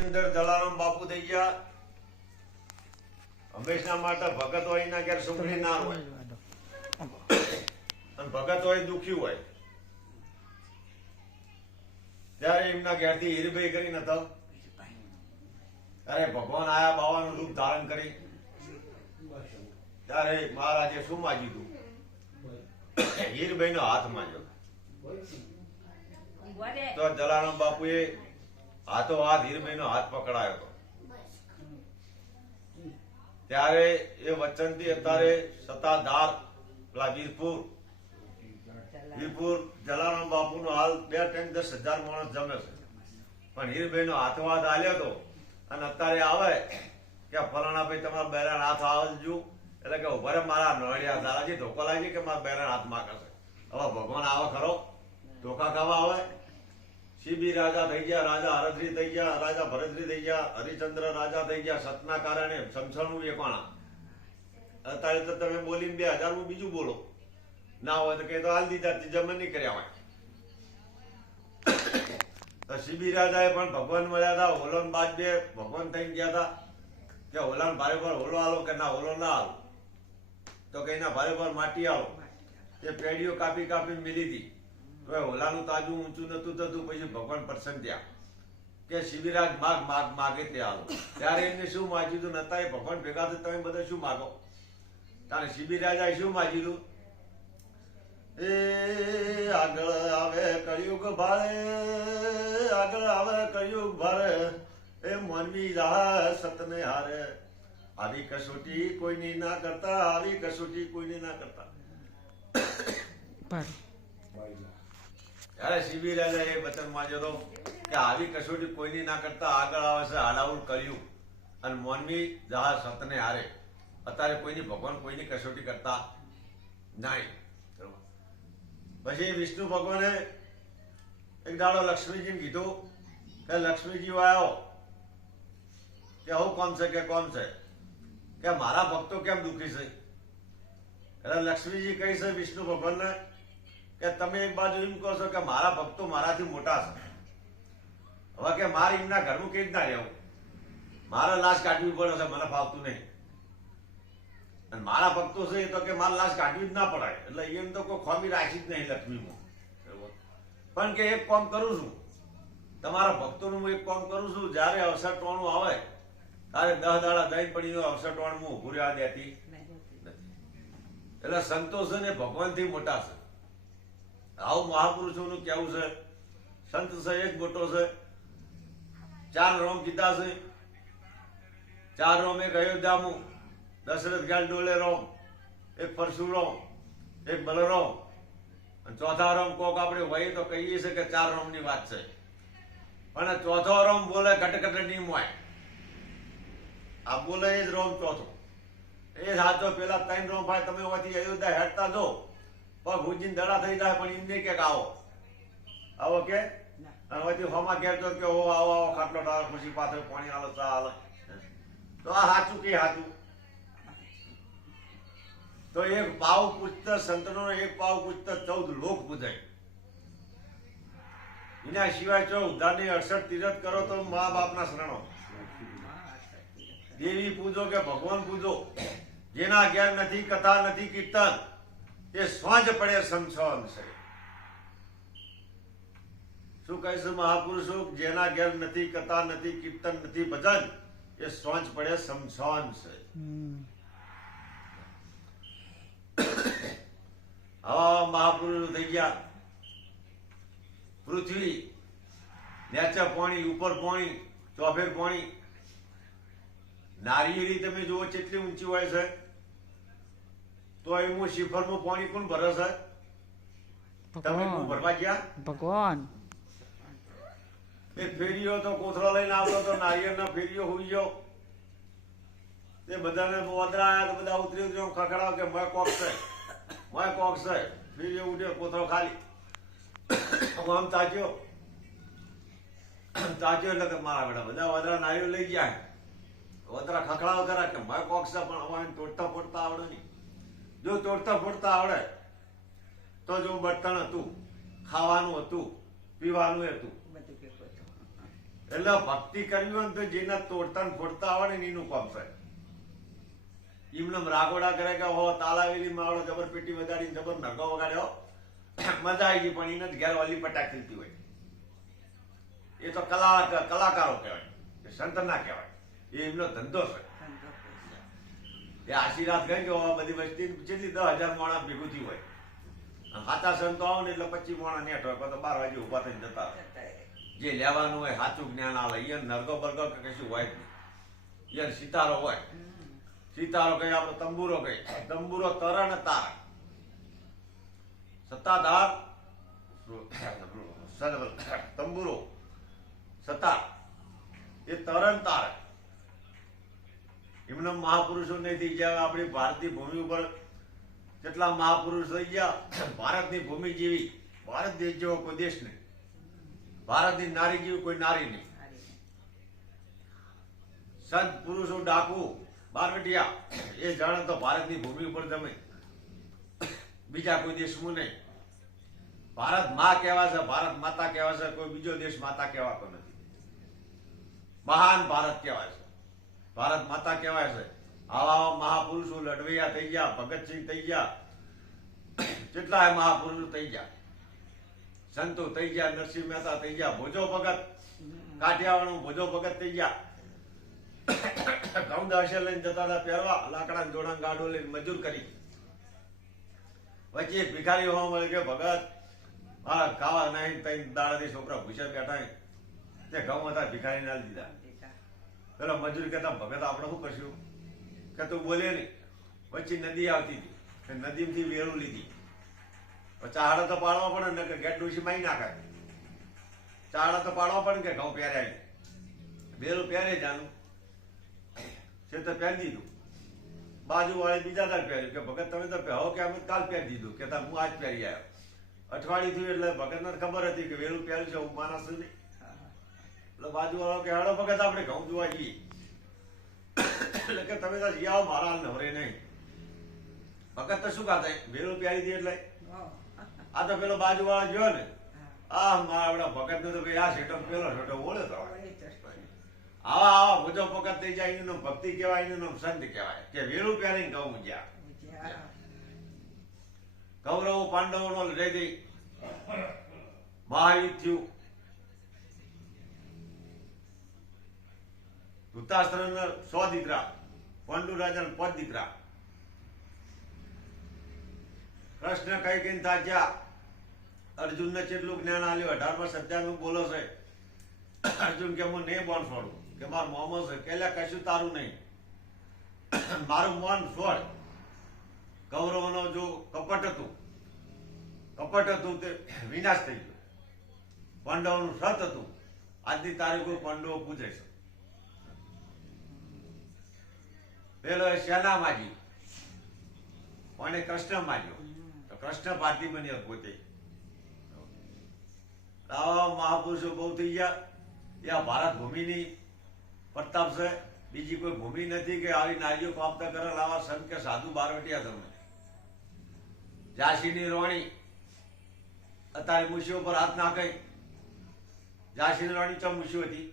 અંદર જલારામ બાપુ થઈ ગયા હંમેશા માટે ભગત હોય ના ઘેર સુખની ના હોય અને ભગત હોય દુખી હોય ત્યારે એમના ઘેરથી હીરભાઈ કરી નતો ત્યારે ભગવાન આયા બાવાનું રૂપ ધારણ કરી ત્યારે મહારાજે શું માગ્યું હતું હીરભાઈ નો હાથ માંગ્યો તો જલારામ બાપુએ હાથો હાથ હીરભાઈ નો હાથ પકડાયો હતો ત્યારે એ વચનથી અત્યારે સત્તાધાર પેલા વીરપુર જલારામ બાપુ નો હાલ 2 ટાઈમ 10,000 માણસ જમે છે પણ હીરભાઈ નો હાથો હાથ આલ્યો હતો અને અત્યારે આવે કે ફલાણા ભાઈ તમારા બેરાન હાથ આવજો એટલે કે ઉભા રે મારા નળિયા દાદાજી ધોકો લાગી કે મારા બેરાન હાથ માં કરશે હવે ભગવાન આવે ખરો ધોકા ખાવા આવે શિબી રાજા થઈ ગયા રાજા હરદ્રી થઈ ગયા રાજા ભરતરી થઈ ગયા હરિચંદ્ર રાજા થઈ ગયા સતના કારણે સમસણું વેકોણા અત્યારે તો તમે બોલીને 2000 નું બીજું બોલો ના હોય તો કે તો હાલ દીધા જમન નહીં કર્યા હોય તો શિબી રાજાએ પણ ભગવાન મળ્યા હતા હોલોન બાદ બે ભગવાન થઈ ગયા હતા કે હોલાન ભારે પર હોલો આલો કે ના હોલો ના આલો તો કે એના ભારે પર માટી આલો એ પેડીઓ કાપી કાપી મિલી હતી તો હોલાનું તાજું ઊંચું નતું થતું પછી ભગવાન પ્રસન્ન થયા કે શિબિરાજ માગે તે આલો ત્યારે એમને શું માગ્યું હતું નતા એ ભગવાન ભેગા થતા તમે બધા શું માગો તારે શિબિરાજાએ શું માગ્યું હતું એ આગળ આવે કળિયુગ ભારે આગળ આવે કળિયુગ ભારે એ માનવી રાહ સતને હારે આવી કસોટી કોઈની ના કરતા આવી કસોટી કોઈની ના કરતા ત્યારે શિબી રાજા એ વચન માંગ્યો હતો કે આવી કસોટી કોઈની ના કરતા આગળ આવે છે હાડાઉડ કળિયુગ અને માનવી રાહ સતને હારે અત્યારે કોઈની ભગવાન કોઈની કસોટી કરતા નહીં પછી વિષ્ણુ ભગવાને એક દાડો લક્ષ્મીજીને કીધું કે લક્ષ્મીજી આવ્યો કે હું કોણ છે કે મારા ભક્તો કેમ દુખી છે એટલે લક્ષ્મીજી કહે છે વિષ્ણુ ભગવાનને કે તમે એક બાજુ એમ કહો છો કે મારા ભક્તો મારાથી મોટા છે હવે કે મારે એમના ઘરનું કેવી રીતના રહેવું મારે લાશ કાઢવી પડે છે મને ફાવતું નહીં અને મારા ભક્તો છે તો કે મારે લાશ કાઢવી જ ના પડાય એટલે એમ તો કોઈ ખોમી રાખી જ નહીં લક્ષ્મીમાં પણ કે એક કામ કરું છું તમારા ભક્તોનું હું એક કામ કરું છું જયારે અવસર ટોણું આવે ત્યારે 10 દાડા દહીં પડીને અવસર ટોણ હું ઉભું રહેવા દેતી નથી એટલે સંતો છે ને ભગવાન થી મોટા છે આવું મહાપુરુષોનું કેવું છે સંત છે એક મોટો છે 4 રોમ કીધા છે 4 રોમ એક અયોધ્યામાં દશરથ ગાલ ડોલે રોમ એક પરશુરામ એક બલરામ અને ચોથા રોમ કોક આપણે હોય તો કહીએ છે કે 4 રોમ ની વાત છે પણ ચોથો રોમ બોલે કટકટ ની મોય આ બોલે એ જ રોમ ચોથો એ સાચો પેલા 3 રોમ ભાઈ તમે હોવાથી અયોધ્યા હેડતા જો પગ હુજીને દડા થઈ જાય પણ એમને કે આવો કે અને હોવાથી હોમાં કહેતો કે ઓ આવો ખાટલો ડાળ પછી પાછળ પાણી આલો ચા આલે તો આ સાચું કે સાચું તો એક પાવ પૂછતા સંતનો એક પાવ પૂછતા 14 લોક પૂજાય એના સિવાય જો ઉદ્ધારની 68 તીરથ કરો તો મા બાપના શરણો દેવી પૂજો કે ભગવાન પૂજો જેના ઘેર નથી કથા નથી કીર્તન એ સ્વાજ પડે સંસાર છે શું કહે છે મહાપુરુષો જેના ઘેર નથી કથા નથી કીર્તન નથી ભજન એ સ્વાજ પડે સંસાર છે હવા મહાપુરુષો થઈ ગયા પૃથ્વી નીચે પાણી ઉપર પાણી ચોફેર પાણી નારિયેળી તમે જુઓ કેટલી ઊંચી હોય છે તો એમાં શિખરમાં પાણી કોણ ભરે છે તમે કોણ ભરવા ગયા ભગવાન એક ફેરીઓ તો કોથળો લઈને આવતો તો નારિયેળના ફેરીઓ હોઈ ગયો તે બધાને વદરા આવ્યા તો બધા ઉતરી ખખડાવ કે મેં કોક છે ફેરીઓ ઉઠ્યો કોથળો ખાલી આમ તાક્યો એટલે કે મારા બેટા બધા વદરા નારિયેળ લઈ ગયા વતરા ખખડાવ કરે કે મેં કોક છે પણ હવે તોડતા ફોડતા આવડે નહીં જો તોડતા ફોડતા આવડે તો જો બર્તન હતું ખાવાનું હતું પીવાનું હતું એટલે ભક્તિ કરવી હોય ને તો જેના તોડતા ને ફોડતા આવડે ને એનું કામ છે. એમને રાગોડા કરે કે હો તાલાવેલી માં આવડો જબર પેટી વગાડીને જબર નરગો વગાડ્યો મજા આવી ગઈ, પણ એને જ ઘેર વાલી પટાક થતી હોય. એ તો કલાકારો કહેવાય, સંત ના કહેવાય, એ એમનો ધંધો છે. એ આશીર્વાદ ગઈ કે બધી વસ્તી કેટલી 10,000 માણસ ભેગું થયું હોય, સાચા સંતો આવો ને એટલે 25 માણસ નેટ હોય, તો 12 વાગે ઉભા થઈને જતા હોય. જે લેવાનું હોય સાચું જ્ઞાન આવે. અહીંયા નરગો બરગો કે કશું હોય જ નહીં. અહીંયા સિતારો હોય, સિતારો કઈ આપણો તંબુરો કઈ, તંબુરો તરણ તાર સત્તાધાર તંબુરો સત્તા એ તરણ તાર. એમના મહાપુરુષો નહીં થઈ ગયા. આપણી ભારતીય ભૂમિ ઉપર કેટલા મહાપુરુષ થઈ ગયા. ભારતની ભૂમિ જેવી, ભારત દેશ જેવો કોઈ દેશ નહીં, ભારતની નારી જેવી કોઈ નારી નહીં. સંત પુરુષો ડાકુ બારવટિયા એ જાણે તો ભારતની ભૂમિ ઉપર તમે બીજા કોઈ દેશમાં નહીં. ભારત માં કહેવાય છે, ભારત માતા કહેવાય છે, કોઈ બીજો દેશ માતા કહેવાતો નથી. મહાન ભારત કહેવાય છે, ભારત માતા કહેવાય છે. આવા મહાપુરુષો લડવૈયા થઈ ગયા, ભગતસિંહ થઈ ગયા, કેટલાય મહાપુરુષો થઈ ગયા, સંતો થઈ ગયા, નરસિંહ મહેતા થઈ ગયા, ભોજો ભગત કાઠિયાવાડનું ભોજો ભગત થઈ ગયા. ઘઉં દાશે લઈને જતા હતા પહેરવા, લાકડા જોડા ગાડો લઈને મજૂર કરી. વચ્ચે ભિખારી હોવા મળે કે ભગત ખાવા નહીં, ત્રણ દાડાથી છોકરા ભૂસ્યા બેઠા, તે ઘઉં હતા ભિખારી ના દીધા. પેલો મજૂર કહેતા ભગત આપણે શું કરશું કે તું બોલે નહીં. વચ્ચે નદી આવતી હતી, નદીમાંથી વેરું લીધી. ચાહડા તો પાડવા પડે ને કે ગેટ ડોસી મારી નાખે. ચાહડા તો પાડવા પડે કે ઘઉં પહેર્યા, વેરું પહેરે જાનું છે તો પહેરી દીધું. બાજુ વાળી બીજા તાર પહેર્યું કે ભગત તમે તો પહેરો કે અમે કાલ પહેરી દીધું. કે હું આજ પહેરી આવ્યો. અઠવાડિયું થયું એટલે ભગતને ખબર હતી કે વેરું પહેર્યું છે, હું માણસ નહીં. એટલે બાજુ વાળો કે હાડો ભગત આપણે ઘઉં જોવા જઈએ. એટલે કે તમે તો જઈ આવો, મારા નવરે નહીં. ભગત તો શું ખાતા વેરું પહેરી દે એટલે આ તો પેલો બાજુ વાળો ગયો ને, આ મારા આપડા ભગત ને તો ભાઈ આ શેટો પેલો શેટો ઓળે તો આવા આવા ભોજો ભગત થઈ જાય. એનું નામ ભક્તિ કહેવાય, એનું નામ સંત કહેવાય કે વેરું પહેરીને ઘઉં ગયા. કૌરવો પાંડવો નો લડાઈ મહાયુદ્ધ થયું. ધૃતરાષ્ટ્ર 100 દીકરા, પાંડુ રાજા 5 દીકરા. કૃષ્ણ કઈ કઈ તાજ્યા. અર્જુન ને કેટલું જ્ઞાન આલ્યું. 18મા અધ્યાયમાં બોલો છે. અર્જુન કે હું નહીં બોન છોડું, કે મારું મોમો છે. કે કશું તારું નહીં, મારું મોન છોડ. કૌરવોનો જો કપટ હતું તે વિનાશ થઈ ગયો. પાંડવોનું સત હતું, આજની તારીખો પાંડવો પૂજે છે. પેલો સેના માજી, અને કૃષ્ણ માજ્યો તો કૃષ્ણ પાર્ટી બન્યો પોતે. આવા મહાપુરુષો બહુ થઈ ગયા. એ આ ભારત ભૂમિની પ્રતાપ છે. બીજી કોઈ ભૂમિ નથી કે આવી નારીઓ પ્રાપ્ત કરેલ આવા સંત કે સાધુ બારવટિયા તમે. ઝાંસીની રાણી અત્યારે મુશીઓ પર હાથ નાખે. ઝાંસીની રાણી ચમ મુશી હતી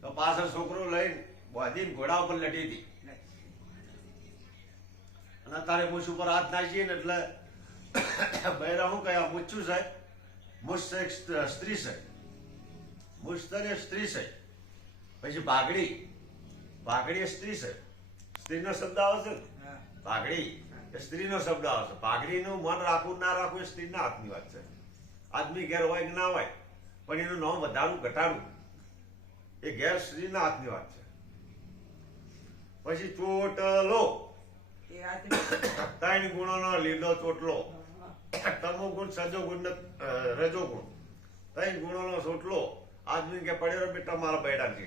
તો પાછળ છોકરો લઈને બાંધીને ઘોડા ઉપર લડી હતી. અને અત્યારે મુશ ઉપર હાથ નાખીએ ને એટલે બહેરા શું કયા મૂછું છે. મુશ એક સ્ત્રી છે, મુશ સ્ત્રી છે. પછી ભાગડી, ભાગડી એ સ્ત્રી છે. સ્ત્રીનો શબ્દ આવે છે. ભાગડી એ સ્ત્રીનો શબ્દ આવે છે. ભાગડીનું મન રાખવું ના રાખવું એ સ્ત્રીના હાથની વાત છે. આદમી ઘેર હોય કે ના હોય, પણ એનું નામ વધારવું ઘટાડવું એ ઘેર સ્ત્રીના હાથની વાત છે. પછી ચોટલો, 3 ગુણોનો લીલો ચોટલો. તમો ગુણ, સજો ગુણ, રજો ગુણ, 3 ગુણોનો ચોટલો. આદમી કે પડ્યો બેટા મારા બેડા છે.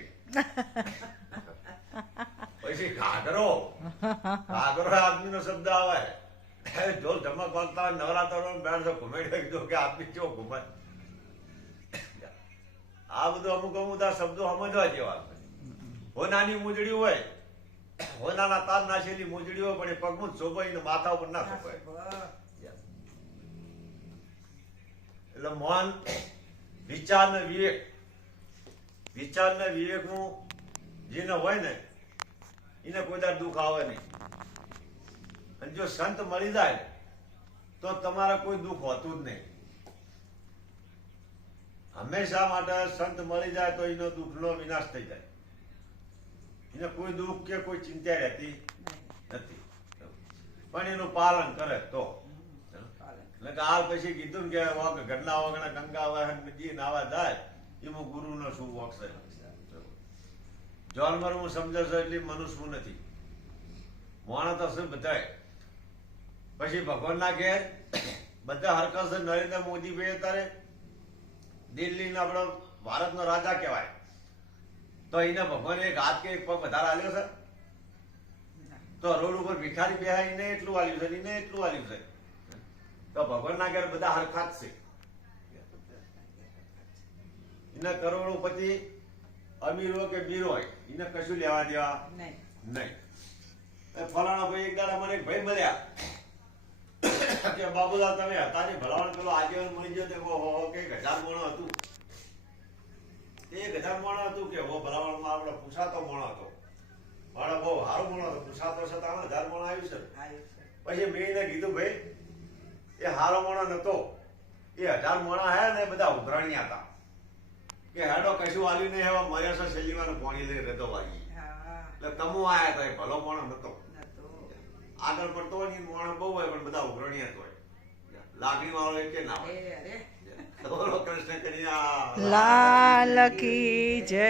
પછી ઘાઘરો, ઘાઘરો આદમી નો શબ્દ આવે. જો ધમક વાગતા હોય નવરાત્ર બેઠો ઘુમેડી દો કે આદમી કેવો ઘુમે. આ બધું અમુક અમુક આ શબ્દો સમજવા જેવા. હોનાની મૂંજડી હોય, હોનાના તાર નાશેલી મૂંજડી હોય, પણ એ પગમાં શોભાઈ ને માથા ઉપર ના શોભાય. એટલે મન, વિચાર ને વિવેક વિચાર ને વિવેકનું જેને હોય ને એને કોઈ દાડ દુઃખ આવે નહીં. અને જો સંત મળી જાય તો તમારે કોઈ દુઃખ હોતું જ નહીં. હંમેશા માટે સંત મળી જાય તો એનો દુઃખનો વિનાશ થઈ જાય. એને કોઈ દુઃખ કે કોઈ ચિંતા રહેતી નથી. પણ એનું પાલન કરે તો. એટલે કે હાલ પછી કીધું ને કે ઘરના વગણા ગંગા વાહન નદી નાવા જાય એમાં ગુરુનો શું વોક છે. જાનવર હું સમજે છે એટલે મનુષ્ય નથી. માણસ તો શું બધાય. પછી ભગવાનના ઘેર બધા હરકત છે. નરેન્દ્ર મોદી ભાઈ અત્યારે દિલ્હીના આપણો ભારતનો રાજા કહેવાય તો એને ભગવાને એક હાથ કે એક પગ વધારે આલ્યો છે. તો રોડ ઉપર ભિખારી બેહાય એને એટલું આલ્યું છે, એને એટલું આલ્યું છે. તો ભગવાનના ઘેર બધા હરખા જ છે. એને કરોડોપતિ અમીર હોય કે બીર હોય એને કશું લેવા દેવા નહીં. ફલાણા ભાઈ એક દાડા મને એક ભાઈ મળ્યા કે બાબુલાલ તમે હતા ને ભલાવણ પેલો આગેવાન મળી ગયો તો કે 1000 મોણો હતું. 1000 મોણો હતું કે ભલાવણમાં આપણે પૂછાતો મોણો હતો. મારો બહુ સારો મોણો હતો. પૂછાતો છે તો 1000 મોણો આવ્યું છે. પછી મેં એને કીધું ભાઈ એ હારો મોણો નતો. એ 1000 મોણા હે ને બધા ઉઘરાણિયા હતા કે હેડો કશું વાલ્યું નહીં. હવે મર્યા છે છેલ્લી વાર પાણી લઈને રતો વાગી એટલે તમો આયા હતા. એ ભલો મોણો નતો. આગળ પડતો હોય ને મોણો બહુ હોય પણ બધા ઉઘરણિયા જ હોય. લાગણી વાળો એક કે ના હોય. કૃષ્ણ કનૈયા લાલ કી જય.